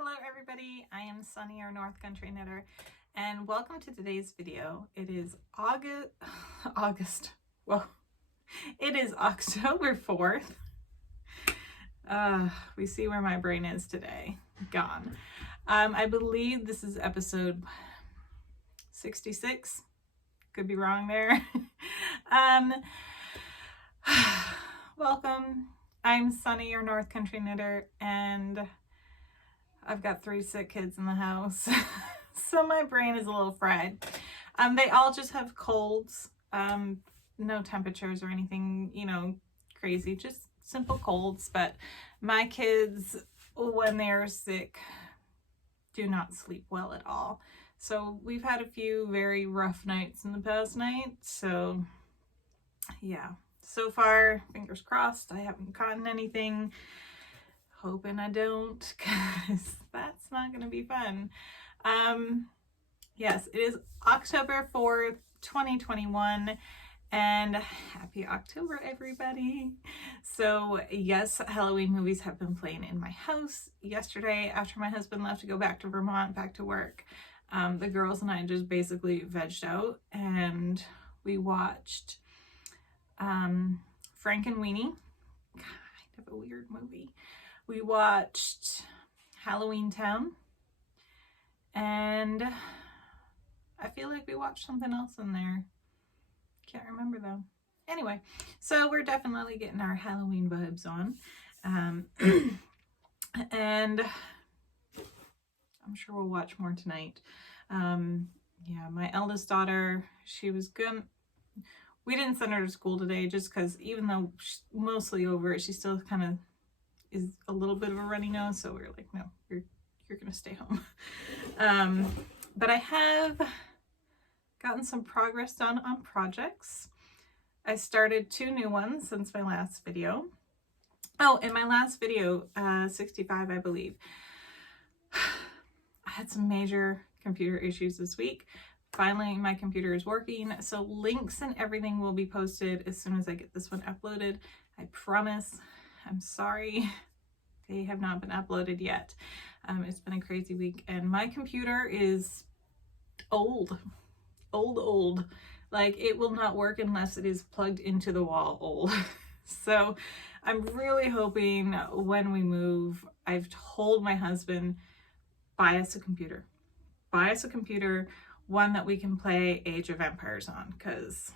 Hello everybody, I am Sunny, our North Country knitter, and welcome to today's video. It is it is October 4th. We see where my brain is today. Gone. I believe this is episode 66. Could be wrong there. Welcome. I'm Sunny, your North Country knitter, and I've got 3 sick kids in the house, so my brain is a little fried. They all just have colds, no temperatures or anything, crazy, just simple colds. But my kids, when they're sick, do not sleep well at all. So we've had a few very rough nights in the past night. So yeah, so far, fingers crossed, I haven't caught anything. Hoping I don't, because that's not going to be fun. Yes, it is October 4th, 2021, and happy October, everybody. So yes, Halloween movies have been playing in my house. Yesterday, after my husband left to go back to Vermont, back to work, the girls and I just basically vegged out, and we watched Frank and Weenie. Kind of a weird movie. We watched Halloween Town, and I feel like we watched something else in there. Can't remember though. Anyway, so we're definitely getting our Halloween vibes on. And I'm sure we'll watch more tonight. Yeah, my eldest daughter, we didn't send her to school today just because even though she's mostly over it, she still kind of is a little bit of a runny nose, so we were like, no, you're gonna stay home. But I have gotten some progress done on projects. I started 2 new ones since my last video. Oh, in my last video, 65, I believe, I had some major computer issues this week. Finally, my computer is working, so links and everything will be posted as soon as I get this one uploaded. I promise. I'm sorry, they have not been uploaded yet. It's been a crazy week, and my computer is old. Like, it will not work unless it is plugged into the wall old. So I'm really hoping when we move, I've told my husband, buy us a computer, one that we can play Age of Empires on, because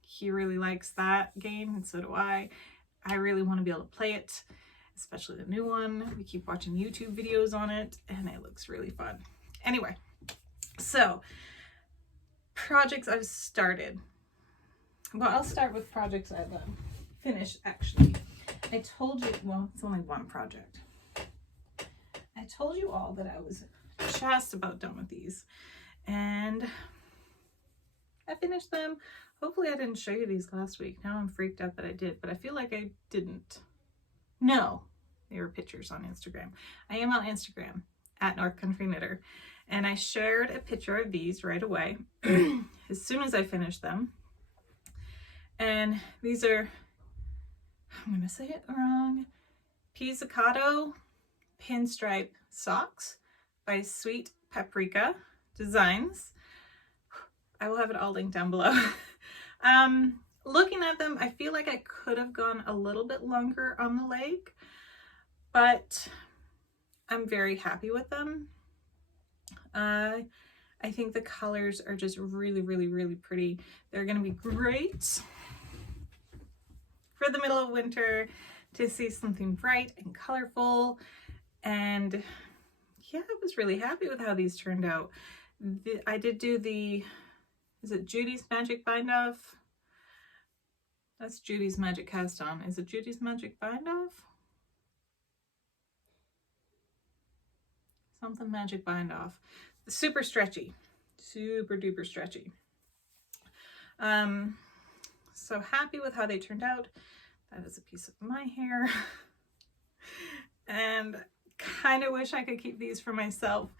he really likes that game, and so do I. I really want to be able to play it, especially the new one. We keep watching YouTube videos on it, and it looks really fun. Anyway, so projects I've started. Well, I'll start with projects I've finished, actually. I told you, well, it's only one project. I told you all that I was just about done with these, and I finished them. Hopefully I didn't show you these last week. Now I'm freaked out that I did, but I feel like I didn't. No, they were pictures on Instagram. I am on Instagram at North Country Knitter, and I shared a picture of these right away as soon as I finished them. And these are, I'm gonna say it wrong, Pizzicato pinstripe socks by Sweet Paprika Designs. I will have it all linked down below. Looking at them, I feel like I could have gone a little bit longer on the leg, but I'm very happy with them. I think the colors are just really, really, really pretty. They're going to be great for the middle of winter to see something bright and colorful. And yeah, I was really happy with how these turned out. I did do the, is it Judy's Magic Bind Off? That's Judy's Magic Cast On. Is it Judy's Magic Bind Off? Something Magic Bind Off. Super stretchy. Super duper stretchy. So happy with how they turned out. That is a piece of my hair. And kind of wish I could keep these for myself,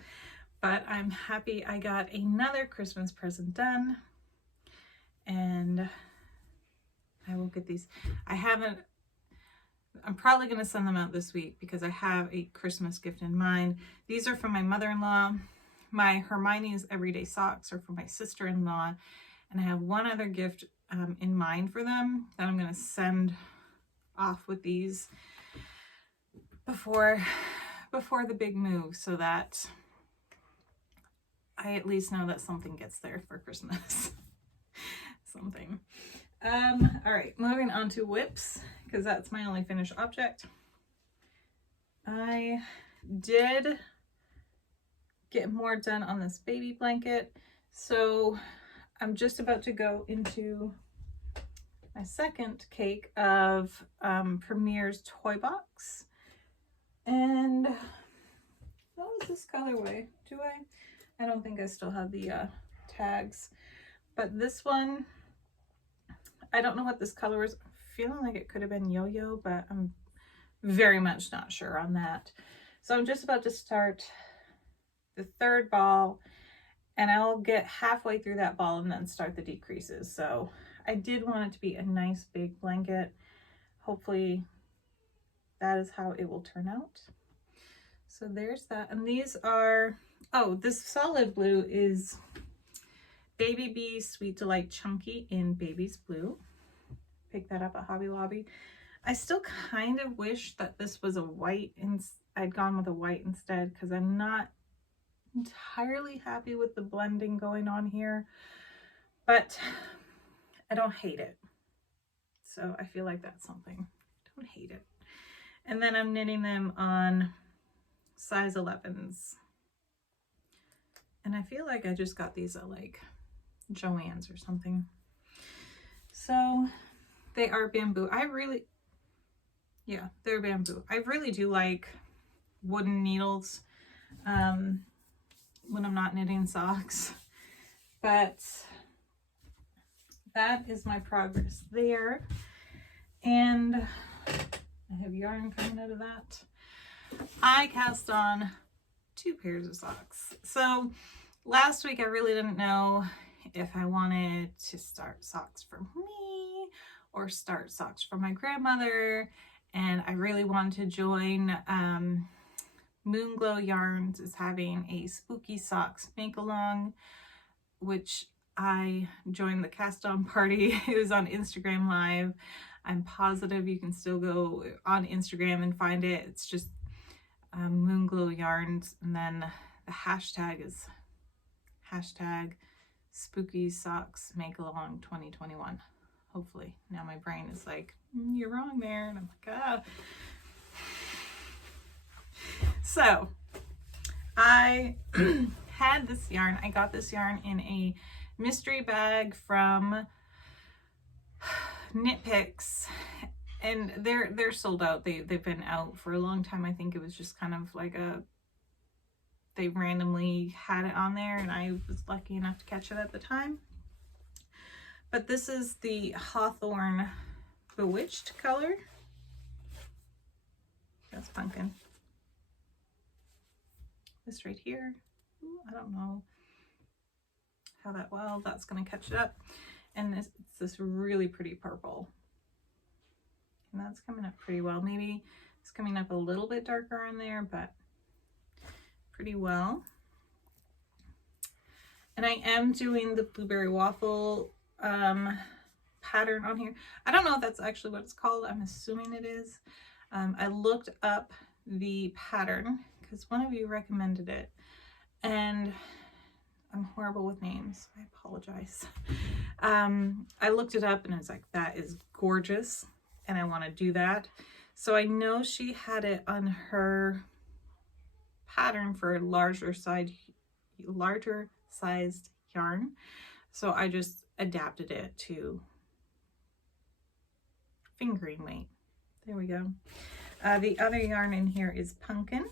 but I'm happy I got another Christmas present done, and I will get these. I'm probably going to send them out this week because I have a Christmas gift in mind. These are from my mother-in-law. My Hermione's Everyday Socks are from my sister-in-law. And I have one other gift in mind for them that I'm going to send off with these before the big move, so that I at least know that something gets there for Christmas. Something. All right, moving on to whips, because that's my only finished object. I did get more done on this baby blanket, so I'm just about to go into my second cake of Premier's Toy Box. And what was this colorway? I don't think I still have the tags, but this one, I don't know what this color is. I'm feeling like it could have been yo-yo, but I'm very much not sure on that. So I'm just about to start the third ball, and I'll get halfway through that ball and then start the decreases. So I did want it to be a nice big blanket. Hopefully that is how it will turn out. So there's that. And these are, oh, this solid blue is Baby Bee Sweet Delight Chunky in Baby's Blue. Picked that up at Hobby Lobby. I still kind of wish that this was a white, and I'd gone with a white instead, because I'm not entirely happy with the blending going on here, but I don't hate it. So I feel like that's something. I don't hate it. And then I'm knitting them on size 11s. And I feel like I just got these at like Joann's or something. So they are bamboo. Yeah, they're bamboo. I really do like wooden needles when I'm not knitting socks. But that is my progress there. And I have yarn coming out of that. I cast on 2 pairs of socks. So last week I really didn't know if I wanted to start socks for me or start socks for my grandmother, and I really wanted to join. Moonglow Yarns is having a spooky socks make along, which I joined the cast on party. It was on Instagram Live. I'm positive you can still go on Instagram and find it. It's just Moonglow Yarns, and then the hashtag is hashtag spooky socks make along 2021. Hopefully. Now my brain is like, you're wrong there, and I'm like, ah. So I had this yarn. I got this yarn in a mystery bag from Knit Picks, and they're sold out. They've been out for a long time. I think it was just kind of like they randomly had it on there, and I was lucky enough to catch it at the time. But this is the Hawthorne Bewitched color. That's pumpkin. This right here. Ooh, I don't know how that's going to catch it up. And it's this really pretty purple. And that's coming up pretty well. Maybe it's coming up a little bit darker on there, but pretty well. And I am doing the blueberry waffle pattern on here. I don't know if that's actually what it's called. I'm assuming it is. I looked up the pattern because one of you recommended it, and I'm horrible with names. I apologize. I looked it up and I was like, that is gorgeous, and I want to do that. So I know she had it on her pattern for a larger sized yarn. So I just adapted it to fingering weight. There we go. The other yarn in here is pumpkin.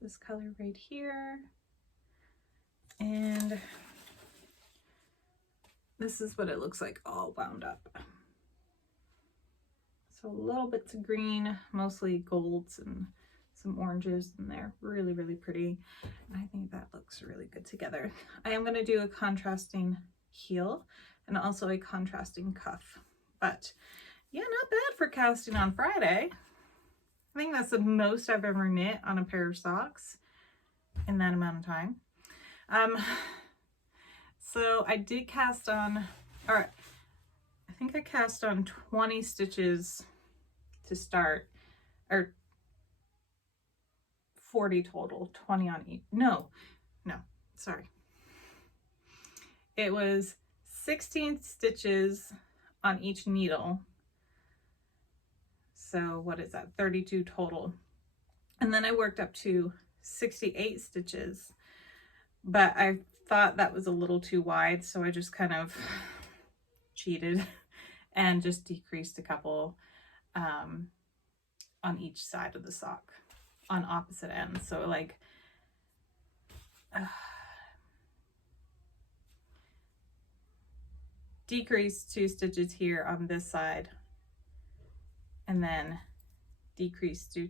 This color right here. And this is what it looks like all wound up. So little bits of green, mostly golds and some oranges in there. Really, really pretty. And I think that looks really good together. I am going to do a contrasting heel and also a contrasting cuff. But Yeah, not bad for casting on Friday. I think that's the most I've ever knit on a pair of socks in that amount of time. So I did cast on, or I think I cast on 20 stitches to start, or 40 total, 20 on each. No, sorry. It was 16 stitches on each needle. So what is that? 32 total. And then I worked up to 68 stitches, but I thought that was a little too wide, so I just kind of cheated and just decreased a couple on each side of the sock on opposite ends. So like decrease 2 stitches here on this side, and then decrease 2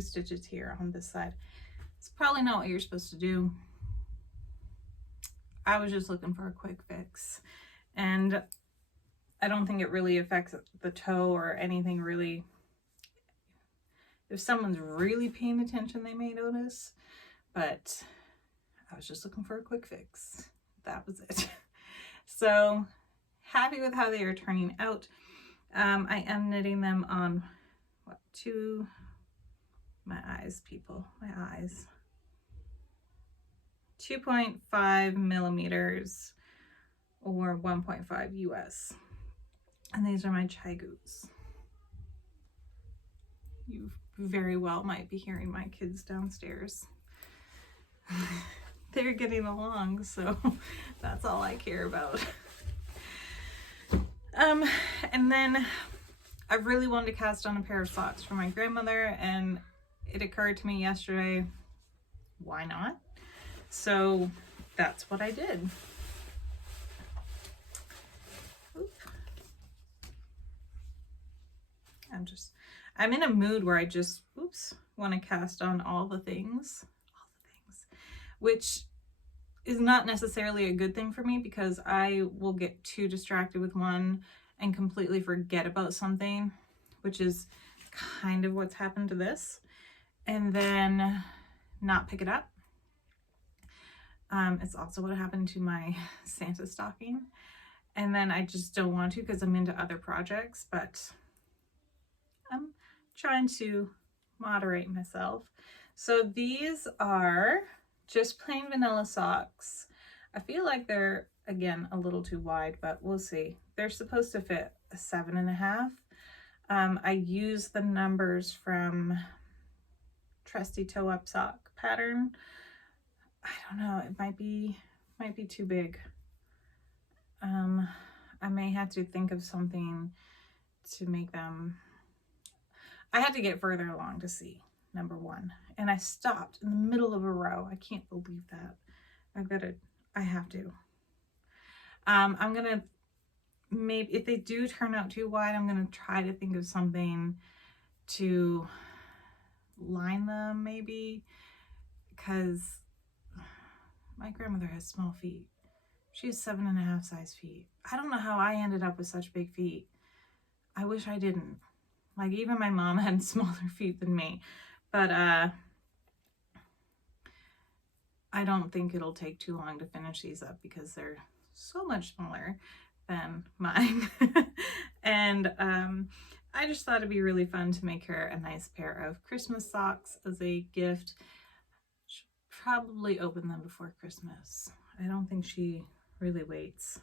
stitches here on this side. It's probably not what you're supposed to do. I was just looking for a quick fix, and I don't think it really affects the toe or anything really. If someone's really paying attention, they may notice, but I was just looking for a quick fix. That was it. So happy with how they are turning out. I am knitting them on what, my eyes, people, my eyes. 2.5 millimeters or 1.5 US. And these are my Chaigus. You very well might be hearing my kids downstairs. They're getting along, so that's all I care about. And then I really wanted to cast on a pair of socks for my grandmother, and it occurred to me yesterday, why not? So that's what I did. Oop. I'm in a mood where I just, want to cast on all the things, which is not necessarily a good thing for me, because I will get too distracted with one and completely forget about something, which is kind of what's happened to this, and then not pick it up. It's also what happened to my Santa stocking, and then I just don't want to because I'm into other projects, but I'm trying to moderate myself. So these are just plain vanilla socks. I feel like they're, again, a little too wide, but we'll see. They're supposed to fit a 7.5. I use the numbers from Trusty Toe Up Sock pattern. I don't know, it might be too big. I may have to think of something to make them. I had to get further along to see number 1, and I stopped in the middle of a row. I can't believe that. I have to. I'm gonna, maybe if they do turn out too wide, I'm gonna try to think of something to line them, maybe, because my grandmother has small feet. She has 7.5 size feet. I don't know how I ended up with such big feet. I wish I didn't. Like, even my mom had smaller feet than me, but I don't think it'll take too long to finish these up because they're so much smaller than mine. And I just thought it'd be really fun to make her a nice pair of Christmas socks as a gift. She'll probably open them before Christmas. I don't think she really waits.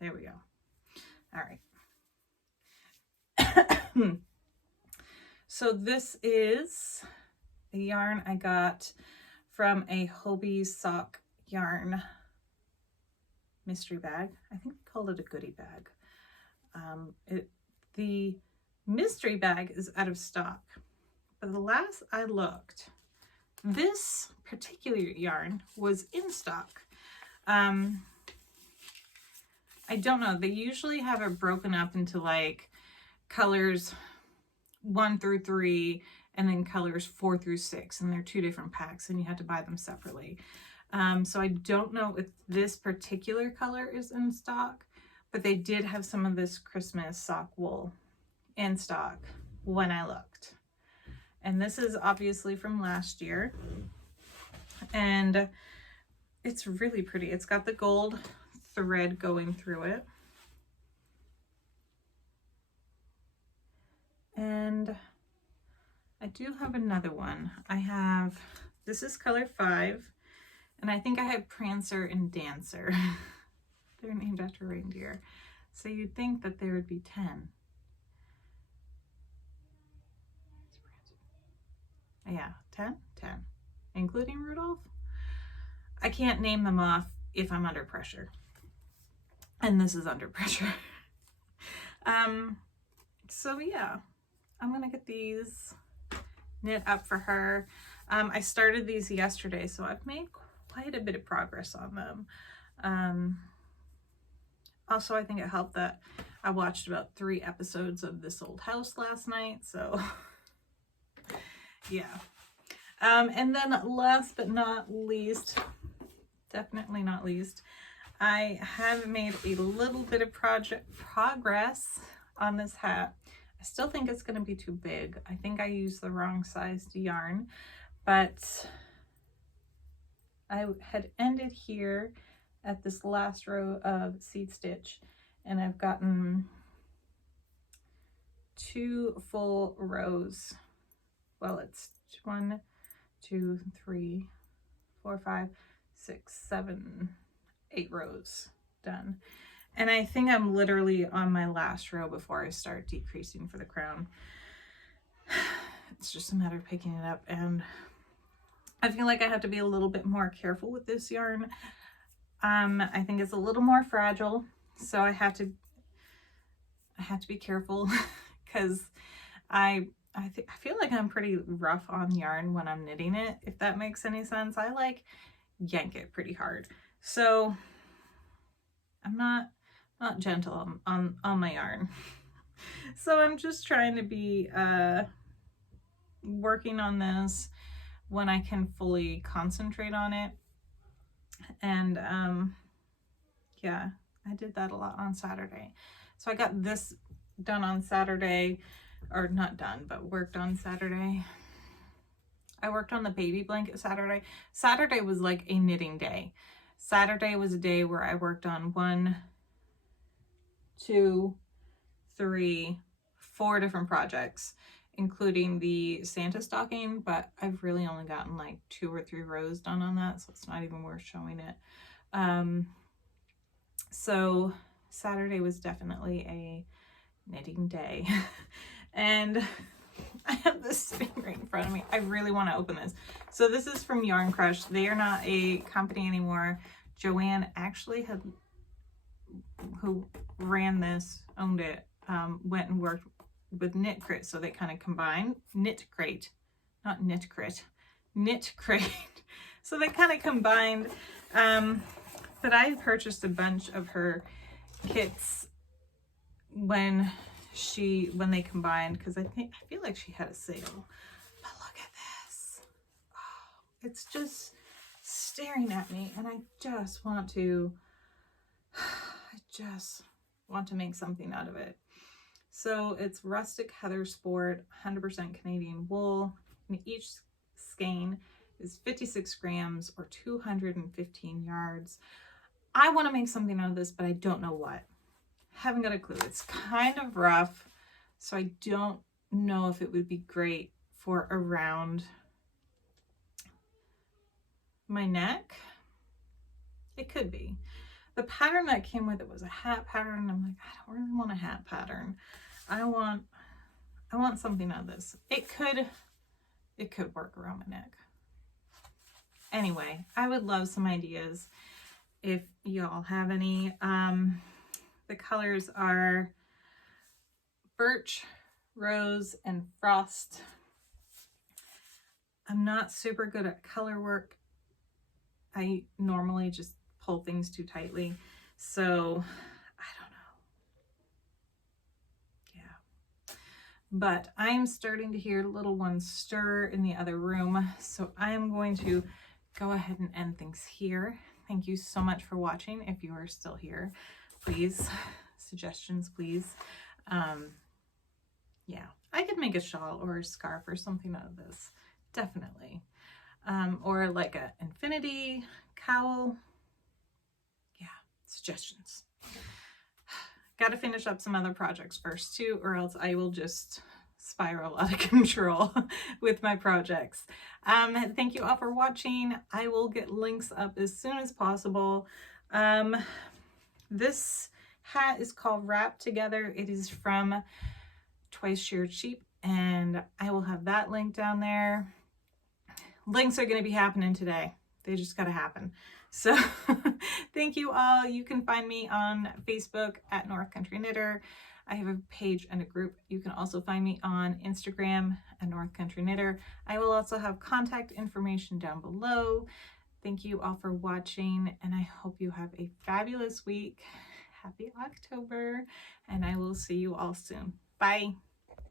There we go. All right. So this is a yarn I got from a Hobie's sock yarn mystery bag. I think they called it a goodie bag. The mystery bag is out of stock, but the last I looked, this particular yarn was in stock. I don't know, they usually have it broken up into like colors 1 through 3 and then colors 4 through 6, and they're 2 different packs and you have to buy them separately. So I don't know if this particular color is in stock, but they did have some of this Christmas sock wool in stock when I looked. And this is obviously from last year. And it's really pretty. It's got the gold thread going through it. And I do have another one. This is color 5, and I think I have Prancer and Dancer. They're named after reindeer. So you'd think that there would be 10. Yeah, 10? 10. Including Rudolph? I can't name them off if I'm under pressure. And this is under pressure. So yeah, I'm gonna get these knit up for her. I started these yesterday, so I've made quite a bit of progress on them. Also, I think it helped that I watched about 3 episodes of This Old House last night, so yeah. And then last but not least, definitely not least, I have made a little bit of progress on this hat. I still think it's going to be too big. I think I used the wrong sized yarn, but I had ended here at this last row of seed stitch, and I've gotten 2 full rows. Well, it's 1, 2, 3, 4, 5, 6, 7, 8 rows done. And I think I'm literally on my last row before I start decreasing for the crown. It's just a matter of picking it up, and I feel like I have to be a little bit more careful with this yarn. I think it's a little more fragile, so I have to be careful because I feel like I'm pretty rough on yarn when I'm knitting it, if that makes any sense. I like yank it pretty hard, so I'm not gentle on my yarn. So I'm just trying to be working on this when I can fully concentrate on it. And yeah, I did that a lot on Saturday. So I got this done on Saturday, or not done, but worked on Saturday. I worked on the baby blanket Saturday. Saturday was like a knitting day. Saturday was a day where I worked on 1, 2, 3, 4 different projects, including the Santa stocking, but I've really only gotten like 2 or 3 rows done on that, so it's not even worth showing it. So Saturday was definitely a knitting day. And I have this spin right in front of me. I really want to open this. So this is from Yarn Crush. They are not a company anymore. Joanne actually who ran this, owned it, went and worked with Knit Crit, so they kind of combined Knit Crate, not Knit Crit, Knit Crate. So they kind of combined, but I purchased a bunch of her kits when they combined, because I feel like she had a sale. But look at this. Oh, it's just staring at me, and I just want to make something out of it. So it's rustic heather sport, 100% Canadian wool, and each skein is 56 grams or 215 yards. I want to make something out of this, but I don't know what. Haven't got a clue. It's kind of rough, so I don't know if it would be great for around my neck. It could be. The pattern that came with it was a hat pattern. I'm like, I don't really want a hat pattern. I want something out of this. It could work around my neck. Anyway, I would love some ideas if y'all have any. The colors are Birch, Rose, and Frost. I'm not super good at color work. I normally just pull things too tightly, so I don't know. Yeah, but I'm starting to hear little ones stir in the other room, so I am going to go ahead and end things here. Thank you so much for watching. If you are still here, please, suggestions, please. Yeah, I could make a shawl or a scarf or something out of this, definitely. Or like a infinity cowl. Yeah, suggestions. Got to finish up some other projects first too, or else I will just spiral out of control with my projects. Thank you all for watching. I will get links up as soon as possible. This hat is called Wrap Together. It is from Twice Sheared Sheep, and I will have that link down there. Links are going to be happening today. They just got to happen. So thank you all. You can find me on Facebook at North Country Knitter. I have a page and a group. You can also find me on Instagram at North Country Knitter. I will also have contact information down below. Thank you all for watching, and I hope you have a fabulous week. Happy October, and I will see you all soon. Bye.